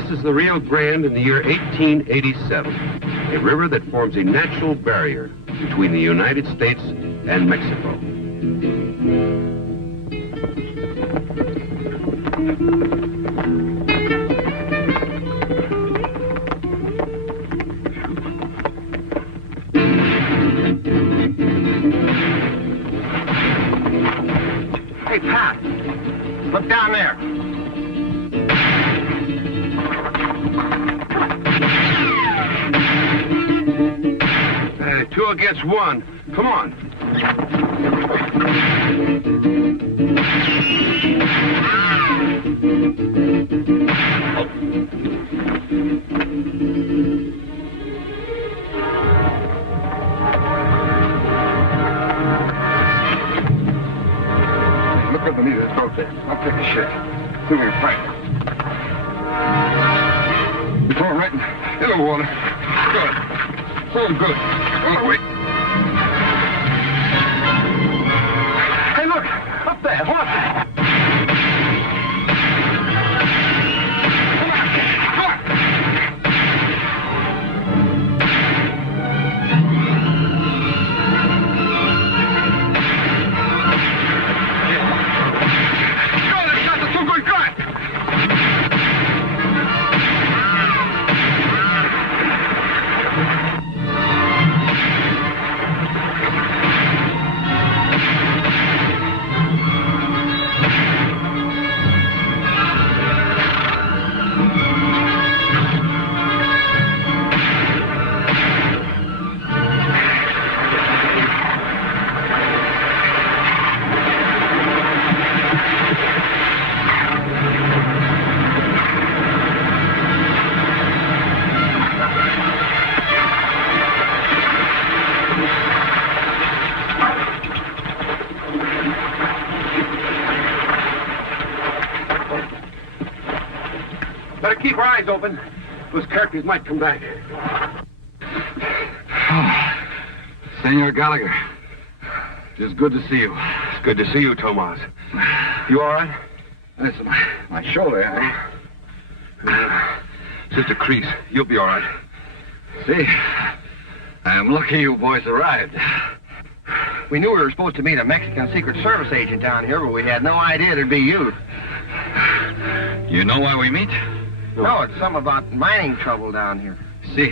This is the Rio Grande in the year 1887, a river that forms a natural barrier between the United States and Mexico. Hey, Pat, look down there. 2 against 1. Come on. Look underneath this boat there. I'll take the shit. See if we can fight. It's all right in the water. Good. Oh, good. On the way. Hey, look! Up there! What? Better keep our eyes open. Those characters might come back. Oh, Senor Gallagher, it's good to see you. It's good to see you, Tomas. You all right? That's my shoulder. Just a crease. You'll be all right. See, I'm lucky you boys arrived. We knew we were supposed to meet a Mexican Secret Service agent down here, but we had no idea it'd be you. You know why we meet? No, it's something about mining trouble down here. See,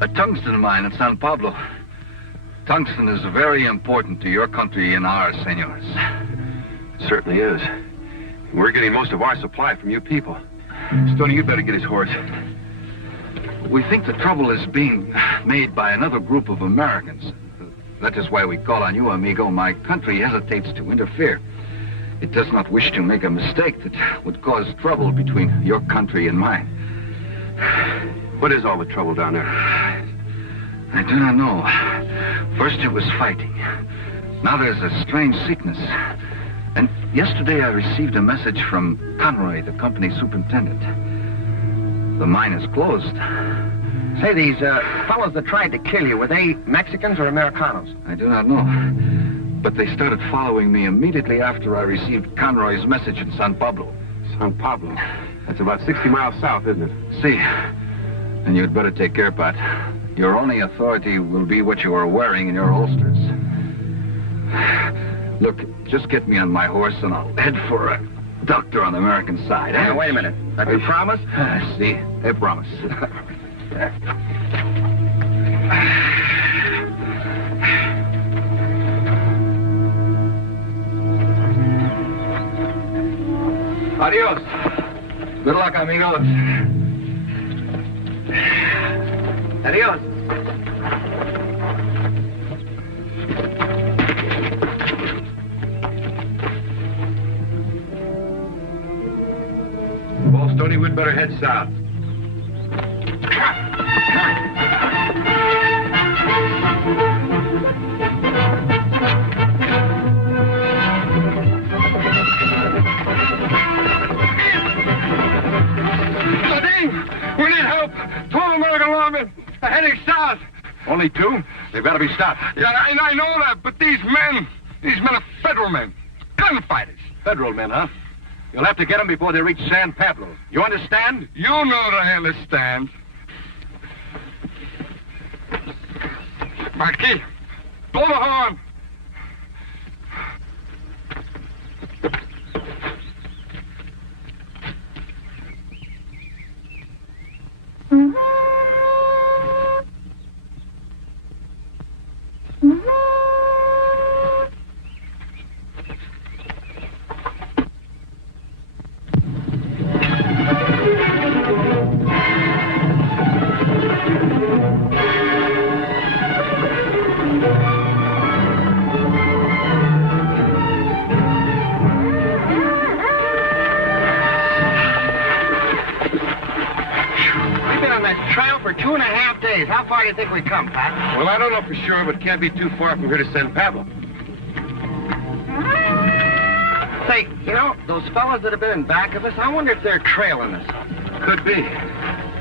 a tungsten mine in San Pablo. Tungsten is very important to your country and ours, senors. It certainly is. We're getting most of our supply from you people. Stoney, you'd better get his horse. We think the trouble is being made by another group of Americans. That is why we call on you, amigo. My country hesitates to interfere. It does not wish to make a mistake that would cause trouble between your country and mine. What is all the trouble down there? I do not know. First it was fighting. Now there's a strange sickness. And yesterday I received a message from Conroy, the company superintendent. The mine is closed. Say, these fellows that tried to kill you, were they Mexicans or Americanos? I do not know. But they started following me immediately after I received Conroy's message in San Pablo. San Pablo? That's about 60 miles south, isn't it? See, and you'd better take care, Pat. Your only authority will be what you are wearing in your holsters. Look, just get me on my horse and I'll head for a doctor on the American side. Now, wait a minute. That you promise? See, I promise. Adios. Good luck, amigos. Adios. Well, Stoney, we'd better head south. We need help. 12 American lawmen are heading south. Only 2? They've got to be stopped. Yeah, I know that, but these men are federal men. Gunfighters. Federal men, huh? You'll have to get them before they reach San Pablo. You understand? You know that I understand. Mikey, blow the horn. For 2.5 days. How far do you think we come, Pat? Well, I don't know for sure, but it can't be too far from here to San Pablo. Say, you know, those fellas that have been in back of us, I wonder if they're trailing us. Could be.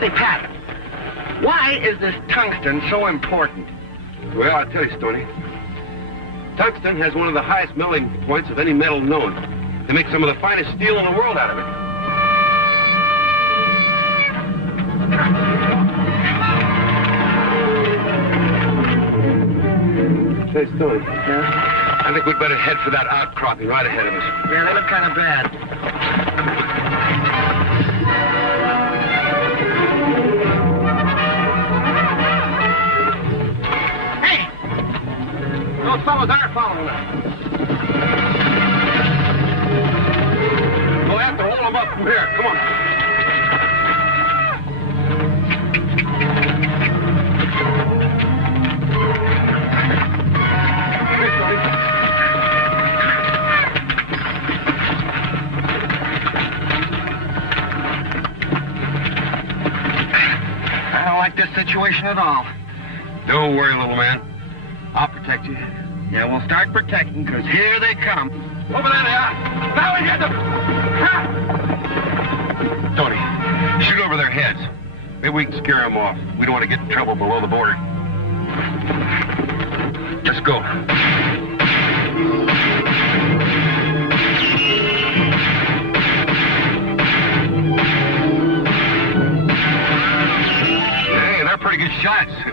Say, Pat, why is this tungsten so important? Well, I'll tell you, Stoney. Tungsten has one of the highest melting points of any metal known. They make some of the finest steel in the world out of it. Say, Stoney. Yeah? I think we'd better head for that outcropping right ahead of us. Yeah, they look kind of bad. Hey! Those fellows aren't following us. We'll have to hold them up from here. Come on. This situation at all. Don't worry, little man. I'll protect you. Yeah, we'll start protecting, because here they come. Over there they are. Now we get them. Ha! Tony, shoot over their heads. Maybe we can scare them off. We don't want to get in trouble below the border. Let's go. Pretty good shots. We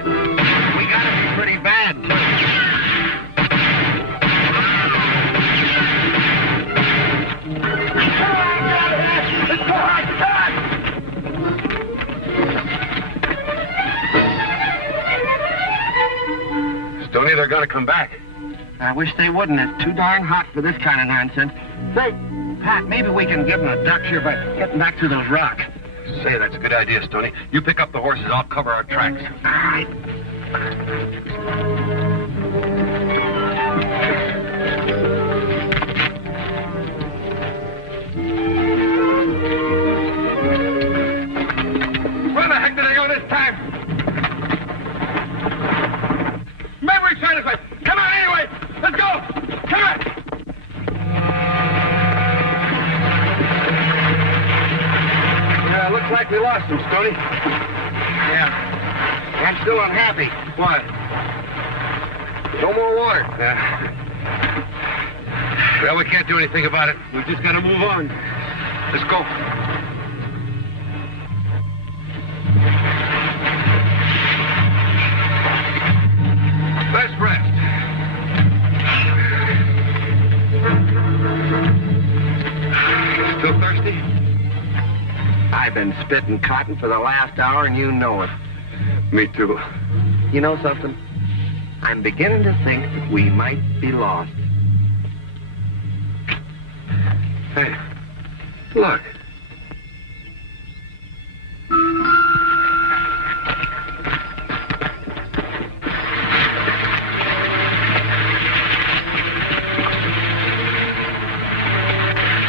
gotta be pretty bad, too. Stoney, they're gonna come back. I wish they wouldn't. It's too darn hot for this kind of nonsense. Say, Pat, maybe we can give them a duck here by getting back through those rocks. Say, that's a good idea, Stoney. You pick up the horses, I'll cover our tracks. All right. Where the heck did they go this time? Maybe we try this way. Come on, anyway. Let's go. Come on. Looks like we lost him, Stoney. Yeah. I'm still unhappy. What? No more water. Yeah. Well, we can't do anything about it. We've just got to move on. Let's go. Let's rest. Still thirsty? I've been spitting cotton for the last hour, and you know it. Me too. You know something? I'm beginning to think that we might be lost. Hey, look.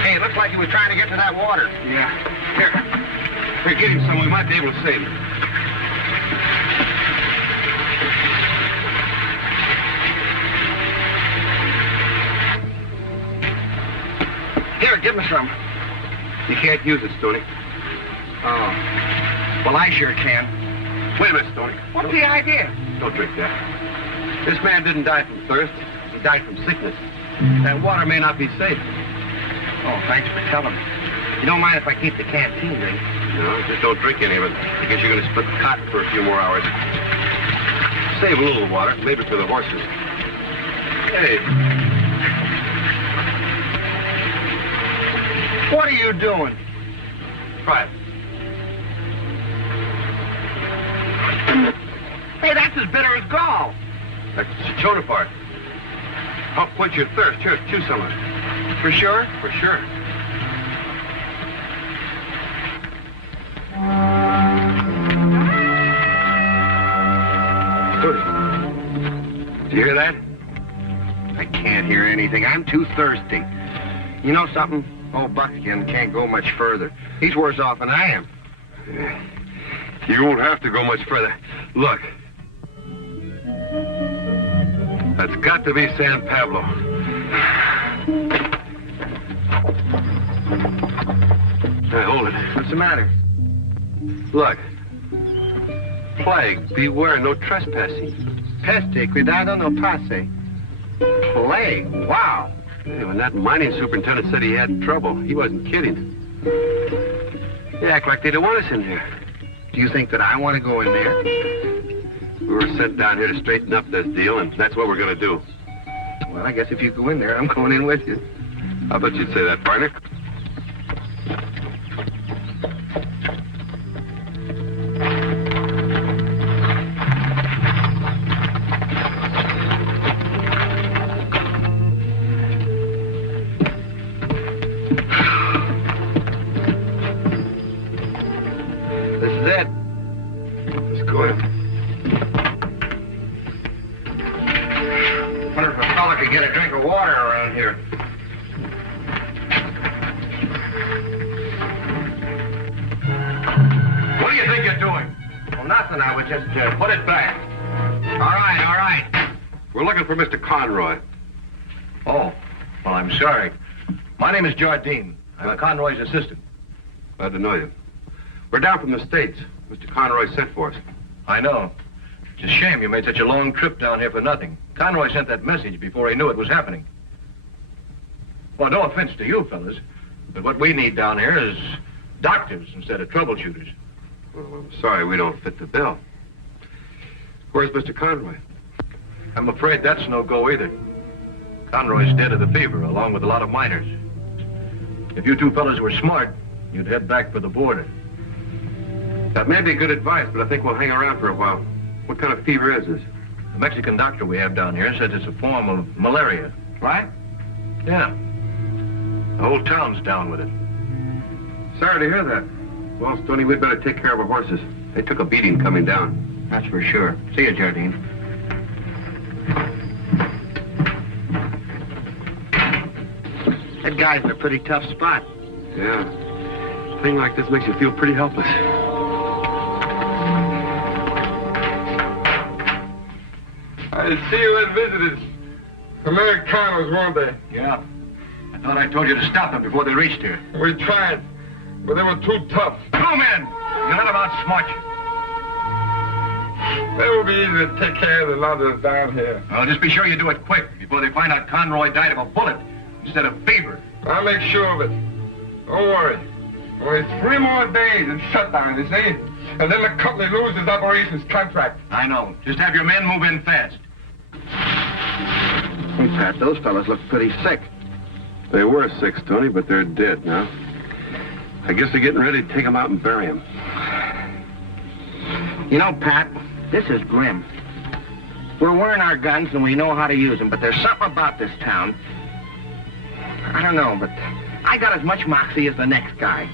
Hey, it looks like he was trying to get to that water. Yeah. Here, get him some. We might be able to save him. Here, give me some. You can't use it, Stoney. Oh. Well, I sure can. Wait a minute, Stoney. What's the idea? Don't drink that. This man didn't die from thirst. He died from sickness. That water may not be safe. Oh, thanks for telling me. You don't mind if I keep the canteen, do you? No, just don't drink any of it. I guess you're going to split the cotton for a few more hours. Save a little water, maybe for the horses. Hey. What are you doing? Try it. Hey, that's as bitter as gall. That's the citronella part. Help quench your thirst. Here, chew some of it. For sure? For sure. Did you hear that? I can't hear anything. I'm too thirsty. You know something? Old Buckskin can't go much further. He's worse off than I am. You won't have to go much further. Look. That's got to be San Pablo. Hey, hold it. What's the matter? Look. Plague, beware, no trespassing. Peste, cuidado, no pase. Plague, wow. Hey, when that mining superintendent said he had trouble, he wasn't kidding. They act like they don't want us in here. Do you think that I want to go in there? We were sent down here to straighten up this deal, and that's what we're going to do. Well, I guess if you go in there, I'm going in with you. I'll bet you'd say that, partner. This is it. Let's go in. Wonder if a fella could get a drink of water around here. What do you think you're doing? Well, nothing. I was just put it back. All right, all right. We're looking for Mr. Conroy. Oh, well, I'm sorry. My name is Jardine. I'm Conroy's assistant. Glad to know you. We're down from the States. Mr. Conroy sent for us. I know. It's a shame you made such a long trip down here for nothing. Conroy sent that message before he knew it was happening. Well, no offense to you fellas, but what we need down here is doctors instead of troubleshooters. Well, I'm sorry we don't fit the bill. Where's Mr. Conroy? I'm afraid that's no go either. Conroy's dead of the fever, along with a lot of miners. If you two fellas were smart, you'd head back for the border. That may be good advice, but I think we'll hang around for a while. What kind of fever is this? The Mexican doctor we have down here says it's a form of malaria. Right? Yeah. The whole town's down with it. Sorry to hear that. Well, Stoney, we'd better take care of our horses. They took a beating coming down. That's for sure. See you, Jardine. That guy's in a pretty tough spot. Yeah. A thing like this makes you feel pretty helpless. I see you had visitors. Americanos, weren't they? Yeah. I thought I told you to stop them before they reached here. We tried, but they were too tough. Go, men! You let them outsmart you. They will be easy to take care of the others down here. Well, just be sure you do it quick before they find out Conroy died of a bullet instead of fever. I'll make sure of it. Don't worry. Only 3 more days in shutdown, you see? And then the company loses operations contract. I know. Just have your men move in fast. Hey, Pat, those fellas look pretty sick. They were sick, Stoney, but they're dead now. I guess they're getting ready to take them out and bury them. You know, Pat, this is grim. We're wearing our guns and we know how to use them, but there's something about this town. I don't know, but I got as much moxie as the next guy.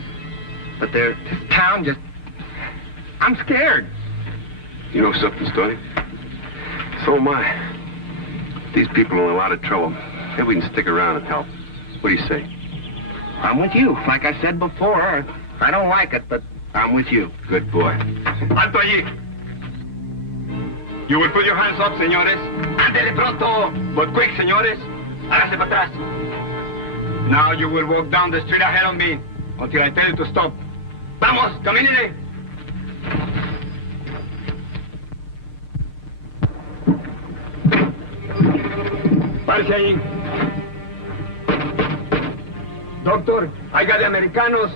But this town just... I'm scared. You know something, Stoney? So am I. These people are in a lot of trouble. Maybe we can stick around and help. What do you say? I'm with you. Like I said before, I don't like it, but I'm with you. Good boy. Alto allí. You will put your hands up, señores. Ándale pronto. But quick, señores. Hágase para atrás. Now you will walk down the street ahead of me until I tell you to stop. Vamos, caminen. Párese allí. 2, Doctor, I got the Americanos.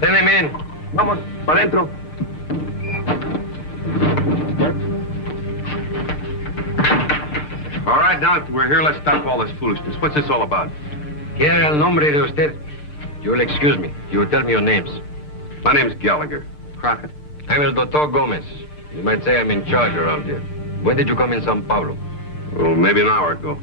Send them in. Vamos, para adentro. All right, now that we're here, let's stop all this foolishness. What's this all about? Quiere el nombre de usted. You will excuse me. You will tell me your names. My name's Gallagher. Crockett. I'm el Dr. Gomez. You might say I'm in charge around here. When did you come in San Pablo? Well, maybe an hour ago.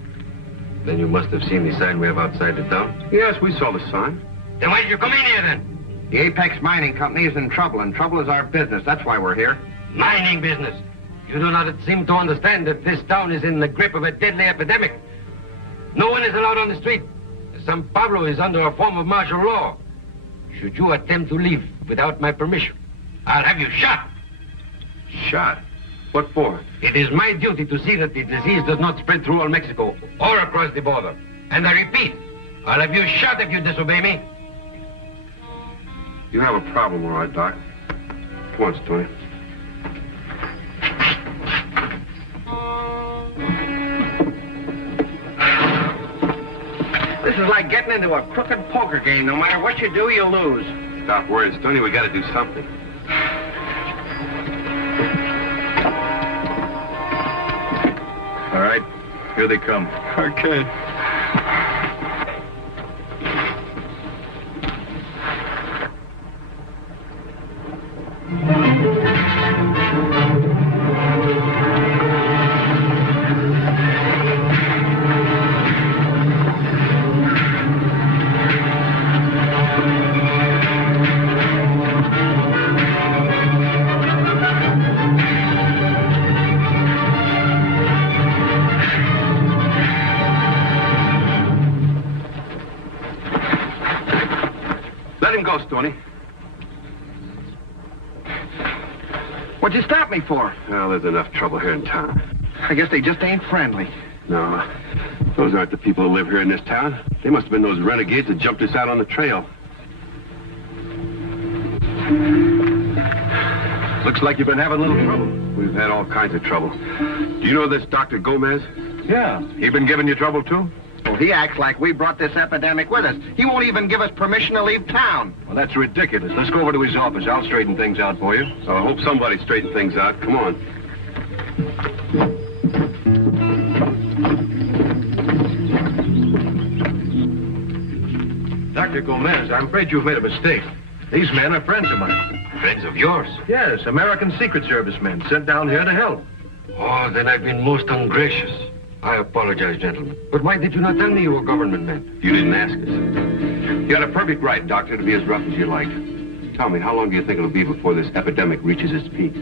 Then you must have seen the sign we have outside the town. Yes, we saw the sign. Then why did you come in here then? The Apex Mining Company is in trouble, and trouble is our business. That's why we're here. Mining business. You do not seem to understand that this town is in the grip of a deadly epidemic. No one is allowed on the street. San Pablo is under a form of martial law. Should you attempt to leave without my permission, I'll have you shot. Shot? What for? It is my duty to see that the disease does not spread through all Mexico or across the border. And I repeat, I'll have you shot if you disobey me. You have a problem, all right, Doc. Come on, Stoney. This is like getting into a crooked poker game. No matter what you do, you lose. Stop worrying, Stoney. We got to do something. All right, here they come. Okay. Stoney. What'd you stop me for? Well, there's enough trouble here in town. I guess they just ain't friendly. No, those aren't the people who live here in this town. They must have been those renegades that jumped us out on the trail. Looks like you've been having a little trouble. We've had all kinds of trouble. Do you know this Dr. Gomez? Yeah. He been giving you trouble, too? Well, he acts like we brought this epidemic with us. He won't even give us permission to leave town. Well, that's ridiculous. Let's go over to his office. I'll straighten things out for you. I hope somebody straightens things out. Come on. Dr. Gomez, I'm afraid you've made a mistake. These men are friends of mine. Friends of yours? Yes, American Secret Service men sent down here to help. Oh, then I've been most ungracious. I apologize, gentlemen. But why did you not tell me you were government men? You didn't ask us. You had a perfect right, Doctor, to be as rough as you like. Tell me, how long do you think it'll be before this epidemic reaches its peak?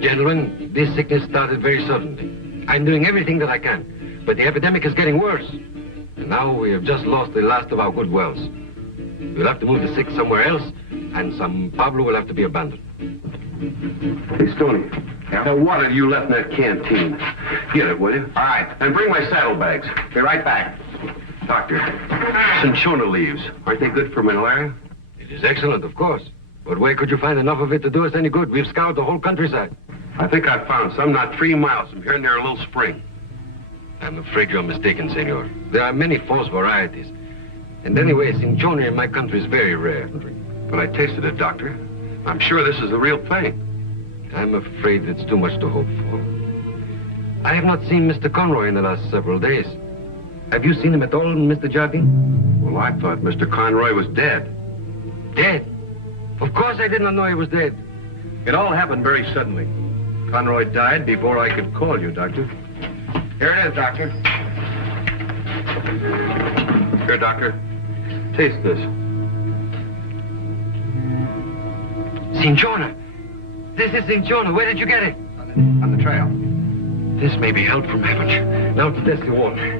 Gentlemen, this sickness started very suddenly. I'm doing everything that I can, but the epidemic is getting worse. And now we have just lost the last of our good wells. We'll have to move the sick somewhere else, and San Pablo will have to be abandoned. Hey, Stoney. Yeah? That water you left in that canteen. Get it, will you? All right. And bring my saddlebags. Be right back. Doctor, cinchona leaves. Aren't they good for malaria? It is excellent, of course. But where could you find enough of it to do us any good? We've scoured the whole countryside. I think I found some not 3 miles from here near a little spring. I'm afraid you're mistaken, senor. There are many false varieties. And anyway, cinchona in my country is very rare. But I tasted it, Doctor. I'm sure this is the real thing. I'm afraid it's too much to hope for. I have not seen Mr. Conroy in the last several days. Have you seen him at all, Mr. Jardine? Well, I thought Mr. Conroy was dead. Dead? Of course I did not know he was dead. It all happened very suddenly. Conroy died before I could call you, Doctor. Here it is, Doctor. Here, Doctor. Taste this. Cinchona. This is cinchona. Where did you get it? On the trail. This may be help from heaven. Now to test the water.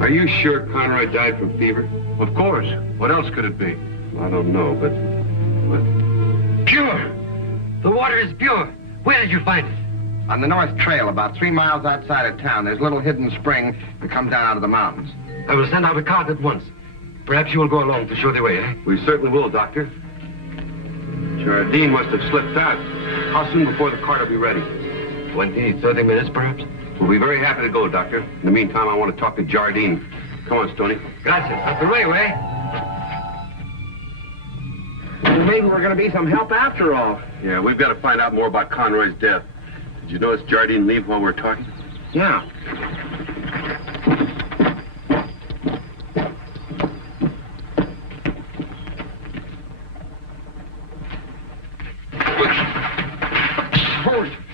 Are you sure Conroy died from fever? Of course. What else could it be? I don't know, but... Pure! The water is pure. Where did you find it? On the North Trail, about 3 miles outside of town, there's a little hidden spring that comes down out of the mountains. I will send out a cart at once. Perhaps you will go along to show the way, eh? We certainly will, Doctor. Jardine must have slipped out. How soon before the cart will be ready? 20, 30 minutes, perhaps? We'll be very happy to go, Doctor. In the meantime, I want to talk to Jardine. Come on, Stoney. Gracias. Hasta luego, eh? Well, maybe we're going to be some help after all. Yeah, we've got to find out more about Conroy's death. Did you notice Jardine leave while we were talking? Yeah.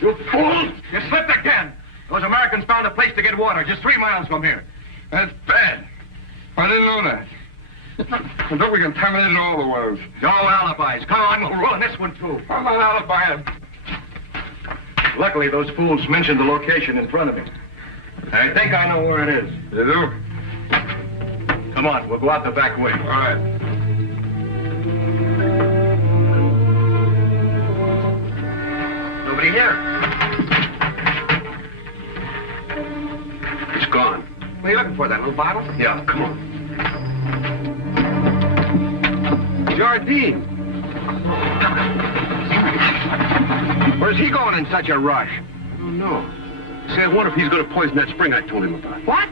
You fool! You slipped again! Those Americans found a place to get water just 3 miles from here. That's bad. I didn't know that. I thought we contaminated all the wells. No alibis. Come on, we'll ruin this one, too. I'm not alibiing. Luckily, those fools mentioned the location in front of me. I think I know where it is. You do? Come on, we'll go out the back way. All right. Nobody here. It's gone. What are you looking for, that little bottle? Yeah, come on. Jardine! Where's he going in such a rush? I don't know. Say, I wonder if he's going to poison that spring I told him about. What?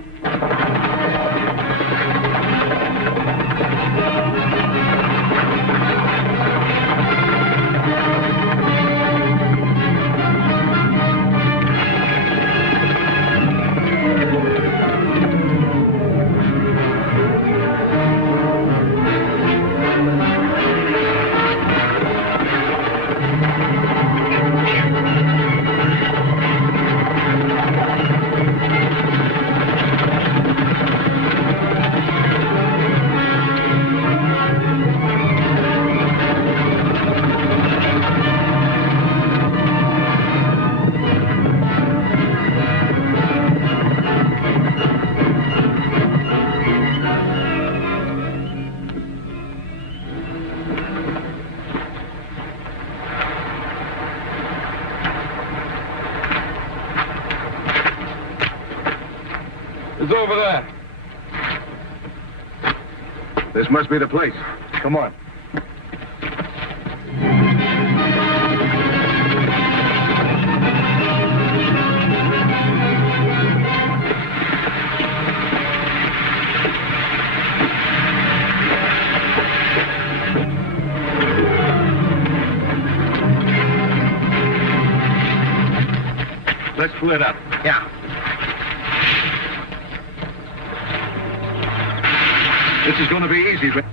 It's over there. This must be the place. Come on. Let's split up. Yeah. This is going to be easy, but...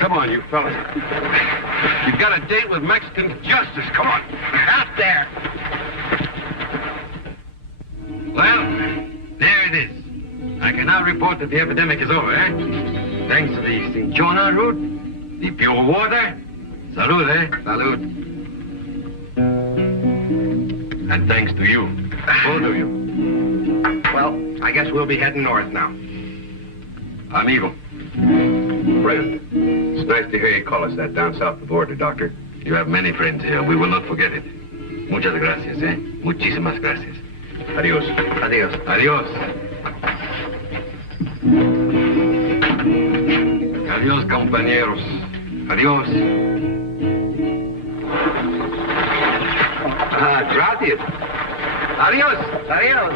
Come on, you fellas. You've got a date with Mexican justice. Come on. Out there. Well, there it is. I can now report that the epidemic is over, eh? Thanks to the cinchona root, the pure water. Salud, eh? Salud. And thanks to you. Both of you. Well, I guess we'll be heading north now. Amigo. Friend. It's nice to hear you call us that down south of the border, Doctor. You have many friends here. We will not forget it. Muchas gracias, eh? Muchísimas gracias. Adios. Adios. Adios. Adios, compañeros. Adios. Gracias. Adios. Adios.